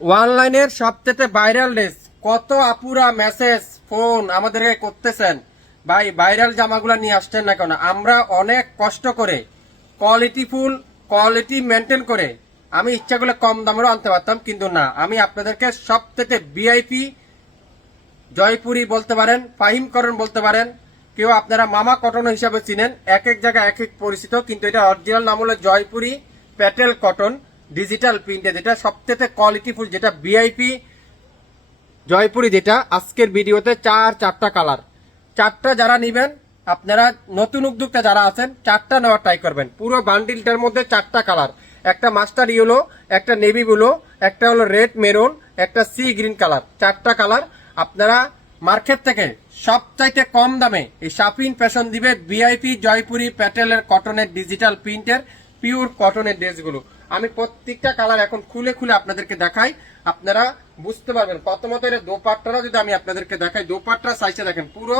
অনলাইনের সবচেয়ে viral dress কত আপুরা মেসেজ ফোন আমাদেরকে করতেছেন। ভাই, ভাইরাল জামাগুলো নিয়ে আসছেন না কেন? আমরা অনেক কষ্ট করে কোয়ালিটি ফুল কোয়ালিটি মেনটেন করে, আমি ইচ্ছাগুলো কম দামেরও আনতে পারতাম, কিন্তু না। আমি আপনাদেরকে সবচেয়ে ভিআইপি জয়পুরি বলতে পারেন ফাহিম করণ বলতে পারেন, কেউ আপনারা মামা কটন হিসাবে চিনেন, এক এক জায়গায় এক এক পরিচিত, কিন্তু এটা অরিজিনাল নাম হলো জয়পুরি প্যাটেল কটন। ডিজিটাল প্রিন্টে যেটা সবচেয়ে কোয়ালিটিফুল যেটা ভিআইপি জয়পুরি যেটা, আজকের ভিডিওতে চার, চারটা কালার চারটা যারা নিবেন, আপনারা নতুন উদ্যোক্তা যারা আছেন, চারটা নেওয়ার ট্রাই করবেন। পুরো বান্ডিলটার মধ্যে চারটা কালার একটা মাস্টার ইয়েলো একটা নেভি ব্লু একটা হলো রেড মেরুন একটা সি গ্রিন কালার চারটা কালার আপনারা মার্কেট থেকে সবচাইতে কম দামে এই শাপিন ফ্যাশন দিবে ভিআইপি জয়পুরি প্যাটেলের কটনের ডিজিটাল প্রিন্টের পিওর কটনের ড্রেসগুলো আমি প্রত্যেকটা কালার এখন খুলে খুলে আপনাদেরকে দেখাই। আপনারা বুঝতে পারবেন প্রথমত মতো এর দোপাট্টারা যদি আমি আপনাদেরকে দেখাই, দোপাট্টা সাইজটা দেখেন, পুরো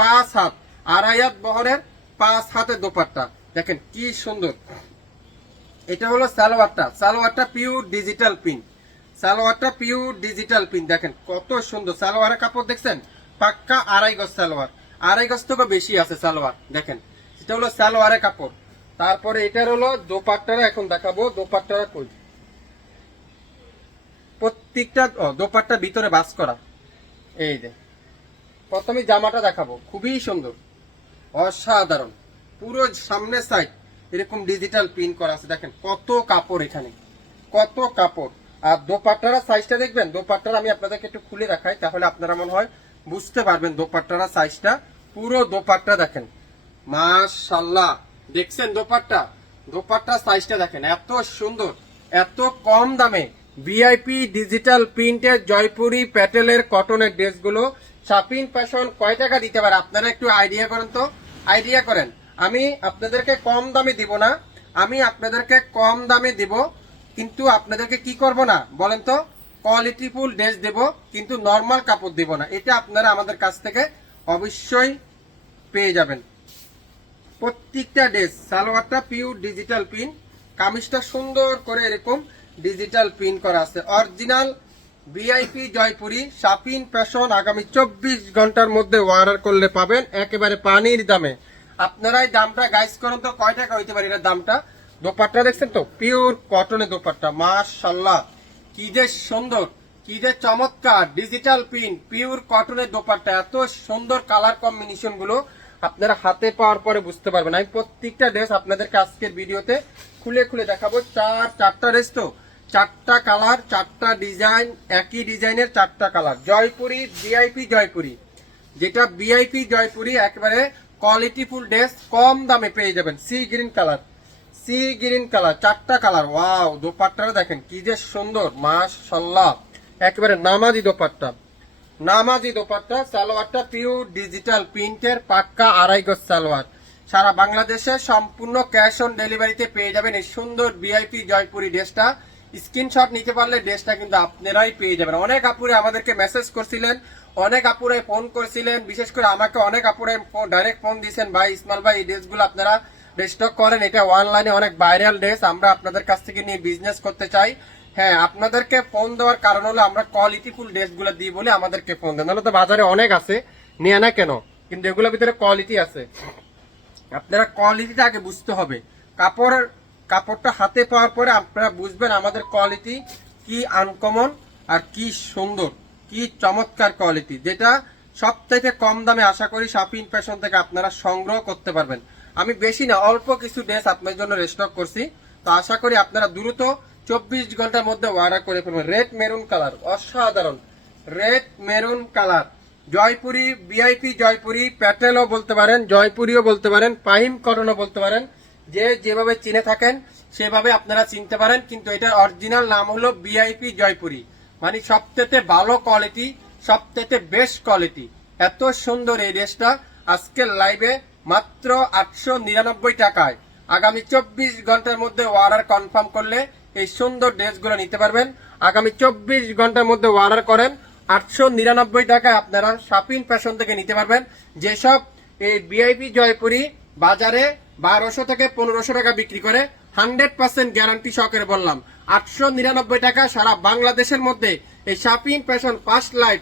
পাঁচ হাত, আড়াই হাত বহরের পাঁচ হাতের দোপাট্টা। দেখেন কি সুন্দর। এটা হলো সালোয়ারটা। সালোয়ারটা পিওর ডিজিটাল পিন সালোয়ারটা পিওর ডিজিটাল পিন দেখেন কত সুন্দর। সালোয়ারের কাপড় দেখছেন? পাক্কা আড়াই গজ সালোয়ার। আড়াই গজ থেকে বেশি আছে সালোয়ার। দেখেন, এটা হলো সালোয়ারের কাপড়। তারপরে এটার হলো দোপাট্টারা এখন দেখাবো, দোপাট্টারা কই? প্রত্যেকটা দোপাট্টা ভিতরে বাস করা। এই যে, প্রথমে জামাটা দেখাবো, খুবই সুন্দর, অসাধারণ, পুরো সামনে সাইড এরকম ডিজিটাল প্রিন্ট করা আছে, দেখেন কত কাপড় এখানে, কত কাপড়। আর দোপাট্টারা সাইজটা দেখবেন? দোপাট্টারা আমি আপনাদেরকে একটু খুলে দেখাই, তাহলে আপনারা মনে হয় বুঝতে পারবেন দোপাট্টারা সাইজটা পুরো দোপাট্টা দেখেন। মাশাল্লাহ দেখছেন দোপাট্টা? দোপাট্টা সাইজটা দেখেন, এত সুন্দর, এত কম দামে ভিআইপি ডিজিটাল প্রিন্টের জয়পুরি প্যাটেলের কটনের ড্রেসগুলো। শাপিং ফ্যাশন কয় টাকা দিতে পারে? আপনারা একটু আইডিয়া করেন তো? আইডিয়া করেন। আমি আপনাদেরকে কম দামে দিব না, আমি আপনাদেরকে কম দামে দিব, কিন্তু আপনাদেরকে কি করব না? বলেন তো কোয়ালিটিফুল ড্রেস দেব, কিন্তু নর্মাল কাপড় দেব না। এটা আপনারা আমাদের কাছ থেকে অবশ্যই পেয়ে যাবেন। প্রত্যেকটা ড্রেস, সালোয়ারটা পিওর ডিজিটাল পিন কামিজটা সুন্দর করে এরকম ডিজিটাল পিন করা আছে। Original VIP Jaipuri shopping fashion আগামী চব্বিশ ঘণ্টার মধ্যে অর্ডার করলে পাবেন, একেবারে পানির দামে। আপনারাই দামটা গাইস করুন তো, কয় টাকা হইতে পারে এটার দামটা? দোপাট্টা দেখছেন তো? পিওর কটনের দোপাট্টা মাশাল্লাহ কি যে সুন্দর, কি যে চমৎকার ডিজিটাল প্রিন্ট পিওর কটনের দোপাট্টা, এত সুন্দর কালার কম্বিনেশনগুলো। আপনারা হাতে পাওয়ার পরে বুঝতে পারবেন। আমি প্রত্যেকটা ড্রেস আপনাদেরকে আজকের ভিডিওতে খুলে খুলে দেখাবো। চার, চারটা ড্রেস তো। চারটা কালার চারটা ডিজাইন একই ডিজাইনের চারটা কালার জয়পুরি ভিআইপি জয়পুরি। যেটা ভিআইপি জয়পুরি, একেবারে কোয়ালিটিফুল ড্রেস কম দামে পেয়ে যাবেন। Sea green colour sea green colour চারটা কালার ওয়াও দোপাট্টাটা দেখেন, কি যে সুন্দর। মাশাল্লাহ একেবারে নামাজি দোপাট্টা। নামাজি দোপাট্টা, সালোয়ারটা পিওর ডিজিটাল প্রিন্টের পাক্কা আড়াই গজ সালোয়ার। সারা বাংলাদেশে সম্পূর্ণ ক্যাশ অন ডেলিভারিতে পেয়ে যাবেন এই সুন্দর ভিআইপি জয়পুরি ড্রেসটা। স্ক্রিনশট নিতে পারলে ড্রেসটা কিন্তু আপনারাই পেয়ে যাবেন। অনেক আপুরে আমাদেরকে মেসেজ করছিলেন, অনেক আপুরে ফোন করছিলেন, বিশেষ করে আমাকে অনেক আপুরে ডাইরেক্ট ফোন দিয়েছেন, ভাই ইসমাল ভাই, এই ড্রেসগুলো আপনারা স্টক করেন। এটা অনলাইনে অনেক ভাইরাল ড্রেস, আমরা আপনাদের কাছ থেকে নিয়ে বিজনেস করতে চাই। হ্যাঁ আপনাদেরকে ফোন দেওয়ার কারণ হলো আমরা কোয়ালিটিফুল ড্রেসগুলো দিই বলে আমাদেরকে ফোন দেন। নাহলে তো বাজারে অনেক আছে। নিয়ে না কেন? কিন্তু এগুলোর ভিতরে কোয়ালিটি আছে। আপনারা কোয়ালিটিটা আগে বুঝতে হবে। কাপড়ের কাপড়টা হাতে পাওয়ার পরে আপনারা বুঝবেন আমাদের কোয়ালিটি কি আনকমন আর কি সুন্দর, কি চমৎকার কোয়ালিটি যেটা সব থেকে কম দামে আশা করি শপিং ফ্যাশন থেকে আপনারা সংগ্রহ করতে পারবেন। আমি বেশি না, অল্প কিছু ড্রেস আপনার জন্য রেস্টক করছি। তো আশা করি আপনারা দ্রুত চব্বিশ ঘণ্টার মধ্যে অর্ডার করে ফেলবেন রেড মেরুন কালার, অসাধারণ। Red maroon colour. Jaipuri VIP Jaipuri, প্যাটেলও বলতে পারেন, জয়পুরিও বলতে পারেন, পাহিম করণও বলতে পারেন। যে যেভাবে চিনে থাকেন, সেভাবে আপনারা চিনতে পারেন, কিন্তু এটার অরিজিনাল নাম হলো ভিআইপি জয়পুরি। মানে সবচেয়ে ভালো কোয়ালিটি সবচেয়ে বেস্ট কোয়ালিটি এত সুন্দর এই ড্রেসটা আজকের লাইভে মাত্র আটশো নিরানব্বই টাকায়। আগামী চব্বিশ ঘণ্টার মধ্যে অর্ডার কনফার্ম করলে এই সুন্দর ড্রেসগুলো নিতে পারবেন। আগামী চব্বিশ ঘণ্টার মধ্যে অর্ডার করেন। আটশো নিরানব্বই টাকায় আপনারা শাপিং ফ্যাশন থেকে নিতে পারবেন। যেসব এই বিআইপি জয়পুরি বাজারে বারোশো থেকে পনেরোশো টাকা বিক্রি করে, হান্ড্রেড পার্সেন্ট গ্যারান্টি সহকারে বললাম, আটশো নিরানব্বই টাকা সারা বাংলাদেশের মধ্যে এই shopping fashion first life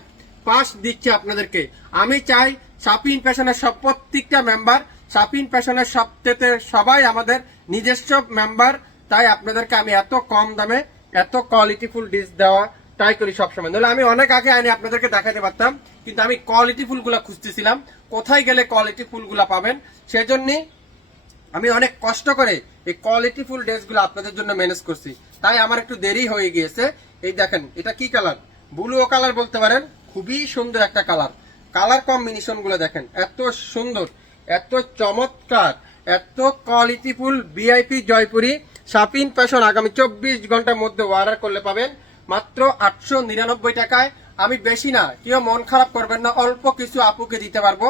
pass দিচ্ছে আপনাদেরকে। আমি চাই শাপিং ফ্যাশনের সব প্রত্যেকটা মেম্বার শাপিং ফ্যাশনের সবচেয়ে সবাই আমাদের নিজস্ব মেম্বার তাই আপনাদেরকে আমি এত কম দামে, এত কোয়ালিটিফুল ডিশ দেওয়া ট্রাই করি সবসময়। নাহলে আমি অনেক আগে আনি আপনাদেরকে দেখাতে পারতাম, কিন্তু আমি কোয়ালিটি ফুলগুলা খুঁজতেছিলাম, কোথায় গেলে কোয়ালিটি ফুলগুলা পাবেন সেজন্যই আমি অনেক কষ্ট করে এই কোয়ালিটি ফুল ড্রেসগুলো আপনাদের জন্য ম্যানেজ করছি। তাই আমার একটু দেরি হয়ে গিয়েছে। এই দেখেন, এটা কি কালার ব্লু কালার বলতে পারেন, খুবই সুন্দর একটা কালার কালার কম্বিনেশনগুলো দেখেন, এত সুন্দর, এত চমৎকার, এত quality full VIP Jaipuri. Shopping fashion আগামী চব্বিশ ঘণ্টার মধ্যে অর্ডার করলে পাবেন মাত্র আটশো নিরানব্বই টাকায়। আমি বেশি না, কেউ মন খারাপ করবেন না, অল্প কিছু আপুকে দিতে পারব।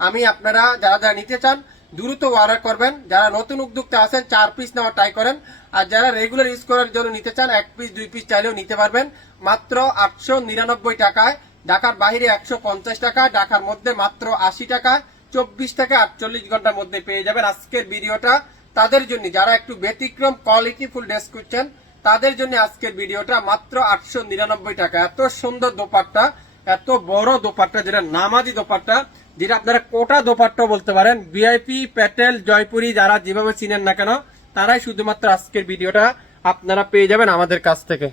আমি আপনারা যারা যারা নিতে চান, দ্রুত অর্ডার করবেন। যারা নতুন উদ্যোক্তা আছেন, চার পিস নেওয়া ট্রাই করেন। আর যারা রেগুলার ইউজ করার জন্য নিতে চান, এক পিস দুই পিস চাইলেও নিতে পারবেন। মাত্র আটশো নিরানব্বই টাকায়। ঢাকার বাইরে একশো পঞ্চাশ টাকা, ঢাকার মধ্যে মাত্র আশি টাকা চব্বিশ থেকে আটচল্লিশ ঘণ্টার মধ্যে পেয়ে যাবেন আজকের ভিডিওটা। তাদের জন্য, যারা একটু ব্যতিক্রম কোয়ালিটিফুল ড্রেস করছেন তাদের জন্য আজকের ভিডিওটা মাত্র আটশো নিরানব্বই টাকা। এত সুন্দর দোপাট্টা, এত বড় দোপাট্টা, যেটা নামাজি দোপাট্টা, যেটা আপনারা কোটা দোপাট্টা বলতে পারেন। ভিআইপি প্যাটেল জয়পুরি যারা যেভাবে চিনেন না কেন, তারাই শুধুমাত্র আজকের ভিডিওটা আপনারা পেয়ে যাবেন আমাদের কাছ থেকে।